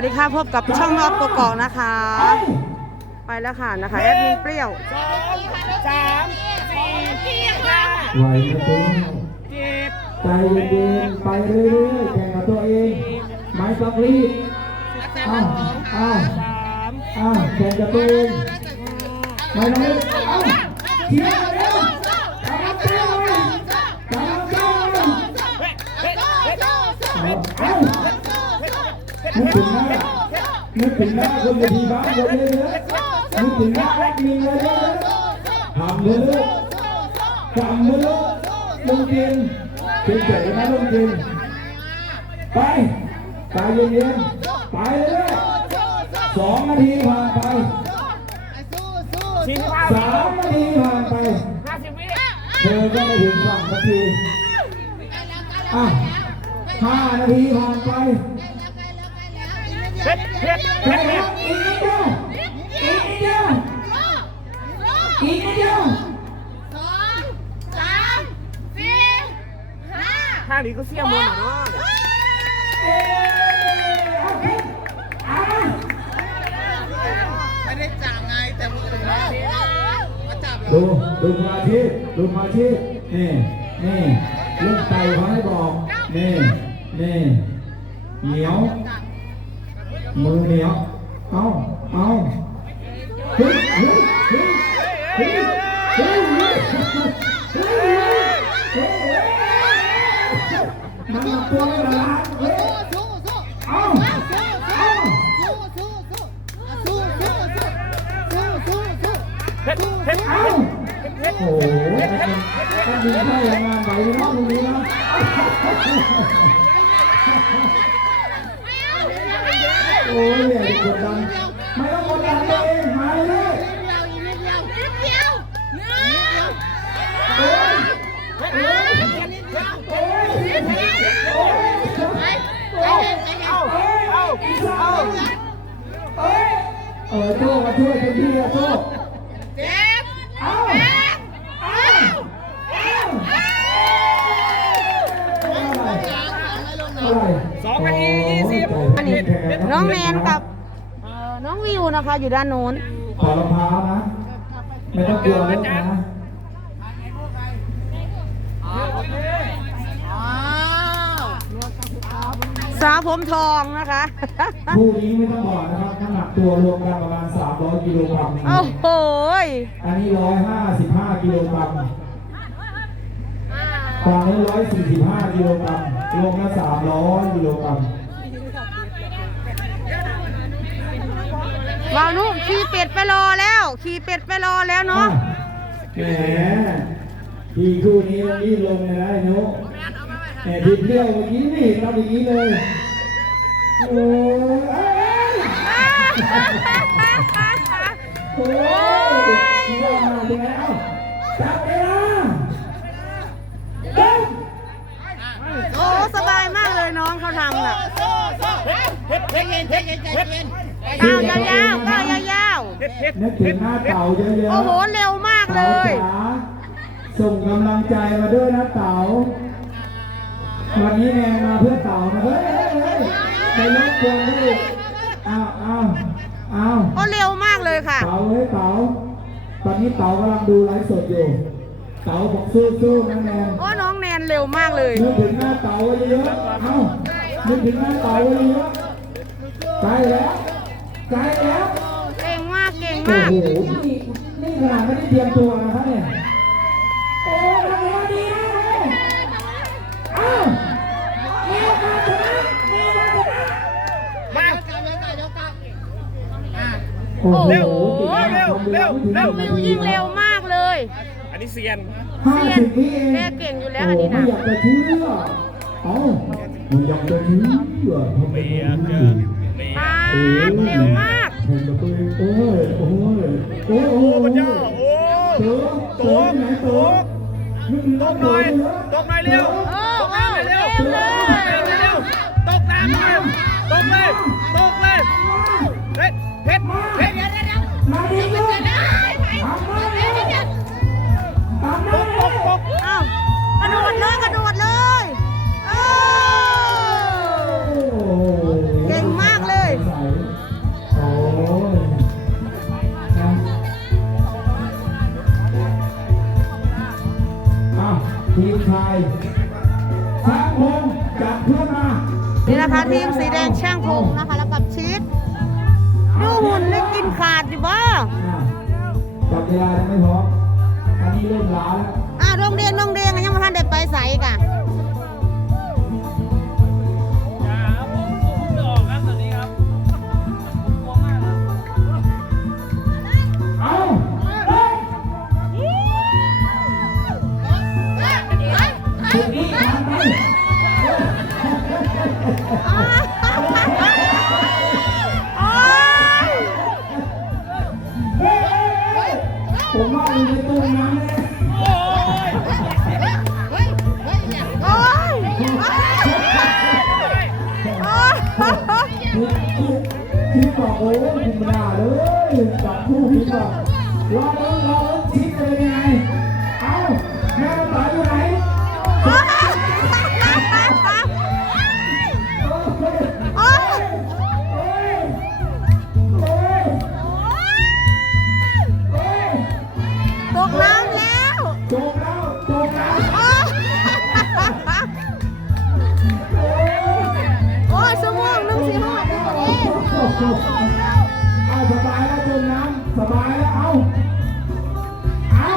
วัสดีค่ะพบกับช่องออฟกกอกนะคะ ไปแล้วค่ะนะคะแอดมินเปรี้ยวสองสามสี่ห้าไหวนะตุ้งเจ็ดใจเย็นๆไปเรื่อยๆแข่งกับตัวเองไม่ต้องรีบอ้าวอ้าวสามอ้าวแข่งกับตัวเองไม่ต้องรีบอ้าวเชียร์เร็ว นึกถึงหน้านึกถึงหน้าคนเวทีบ้านคนเยอะนึกถึงหน้าแอดมินเลยเยอะทำเลยทำเลยลูกลุงกินเฉยๆนะลงกินไปใจเย็นๆไปเรื่อยสองนาทีผ่านไปสามนาทีผ่านไปห้าสิบวิเธอก็ไม่ถึงฝั่งสักทีอะห้านาทีผ่านไป เฮ็ดเฮ็ดไปเฮ็ดแล้เฮ็วดอีกนิดเดียวอีกนิดเดียวอีกนิดเดียวห้านี้ก็เสี้ยมวนหน่อยเนาะเอ๊ะเอาขึ้นเอามาไม่ได้จ่าไงแต่มือถือมาจับเหรอดูดูมาชีพดูมาชีพนี่นี่เรื่องไตเขาให้บอกนี่นี่เหนียว มือเดียว เอาเอาเฮ้ยเฮ้ยเฮ้ยเฮ้ยเฮ้ยเฮ้ยนั่งตัวเลยนะเฮ้ยเอาเอาเฮ็ดเฮ็ดเอาโอ้โหต้องดีได้ยังไงไหวเนาะตรงนี้เนาะ โอ้ยเหนื่อยดดันไม่ต้องกดดันตัวเองมาเลยเออช่วยมาช่วยเต็มที่ช่วย องแนนกับเอ่อน้องวิวนะคะ อยู่ด้านโน้นถอดรองเท้านะ ไม่ต้องกลัวเลอะนะสาวผมทองนะคะ คู่นี้ไม่ต้องบอกนะครับน้ำหนักตัวรวมกันประมาณ 300กิโลกรัมโอ้โหยอันนี้ 155กิโลกรัมฝั่งนี้น145กิโลกรัมรวมแล้ว300กิโลกรัม วาวนุขี่เป็ดไปรอแล้ว ขี่เป็ดไปรอแล้วเนาะแหมทีคู่นี้มันรีบลงเลยนะไอ้นุแหมทีเที่ยวเมื่อกี้นี่ทำอย่างนี้เลยโอ้ยเอ้ยโอ้ยคิดว่ามาแล้วจับเวลาเร็วโอ้สบายมากเลยน้องเขาทำน่ะ เฮ็ดเฮ็ดเฮ็ดเฮ็ดเฮ็ด ก้าวยาวๆก้าวยาวเฮ็ดเฮ็ดนึกถึงหน้าเต่าเยอะๆๆโอ้โห เร็วมากเลเต่าย จ๋าส่งกำลังใจมาด้วยนะเต่าวันนี้แนนมาเพื่อเต่านะเฮ้ยเฮ้ยเฮ้ยไปรบกวนด้วยอ้าวอ้าวอ้าวโอ้เร็วมากเลยค่ะ เต่าเฮ้ยเต่าตอนนี้เต่ากำลังดูไลฟ์สดอยู่ เต่าบอกสู้ๆนะแนน โอ้น้องแนนเร็วมากเลย นึกถึงหน้าเต่าไว้เยอะๆเอ้านึกถึงหน้าเต่าไว้เยอะๆใกล้แล้ว ใกล้แล้ว เก่งมากเก่งโอ้มาก โหนี่นี่ขนาดไม่ได้เตรียมตัวนะครับเนี่ย โอ้ยทำมาดีมากเลยอ้าวมีโอกาสชนะมีโอกาสชนะมาโอ้โหเร็วก่งมากเร็วเร็วเร็ววิวยิงเร็วมากเลย อันนี้เซียน ห้าสิบวิเองแม่เก่งอยู่แล้วอันนี้โไม่นะอยากจะเชื่อเอ้าไม่อยากจะเชื่อทำไมเมียมันเจถึองเมียป๊ากเร็วมากโอ้โหโอ้โหโอ้โหพระโอ้าโอ้โหโต๊ะโต๊ะโต๊ะโต๊ะหน่อยโต๊ะหน่อ้ยเร็ว ช่างพงจัดเพื่อนมานี่นะคะทีมสีแดงช่างพงนะคะแล้วกับชีสดูหุ่นได้กินขาดอยู่บ้าอ่าจับเวลายังไม่พร้อมอันนี้เริ่มล้าแล้วอะโรงเรียนโรงเรียนยังไม่ทันได้ไปใส่กะ อ๊ยพี่บอกโอ้ยคุณด่าเลยจับผู้พี่บอกรอเล่นรอเล่นชิดเลยไง เอาสบายแล้วจมน้ำสบายแล้วเอาเอา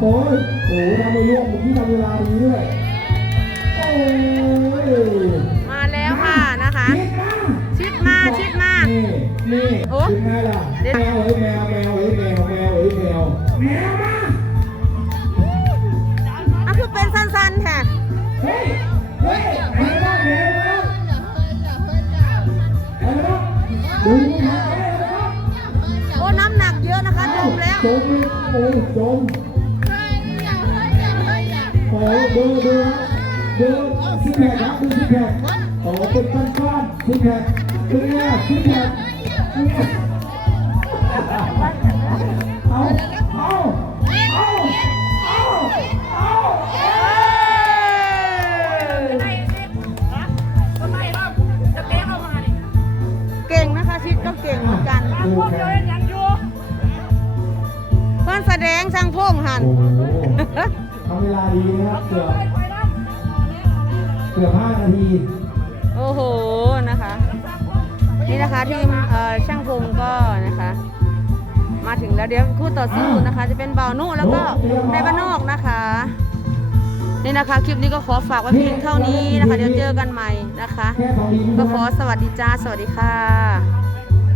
โอ้ยโอ้ยทำไปล่วงเมื่อกี้ทำเวลาดีด้วย นี่นี่โอ้เป็นไงล่ะเดี๋ยวแมวเอ้ยแมวแมวเอ้ยแมวแมวเอ้ยแมวแมวมาอะคือเป็นสั้นๆแท้เฮ้ยเฮ้ยแมวมาแมวมาแมวมาดูแมวแมวมาโอ้น้ำหนักเยอะนะคะจมแล้วจมเลยโอ้ยจมโอ้ยดูดูดูซิกแพคครับดูซิกแพคโอ้เป็นก้อนๆซิกแพคเป็นไงซิกแพค เอาเอาเอาเอาเอาเก่งนะคะชิดก็เก่งเหมือนกันดูแพคเพื่อนแสดงช่างพงหัน โอ้โหทำเวลาดีนะครับเกือบเกือบห้านาที โอ้โหนะคะ นี่นะคะทีมช่างพงก็นะคะ มาถึงแล้วเดี๋ยวคู่ต่อสู้นะคะ จะเป็นเบานุแล้วก็ในบ้านนอกนะคะนี่นะคะ คลิปนี้ก็ขอฝากไว้เพียงเท่านี้นะคะ เดี๋ยวเจอกันใหม่นะคะ ก็ขอสวัสดีจ้า สวัสดีค่ะ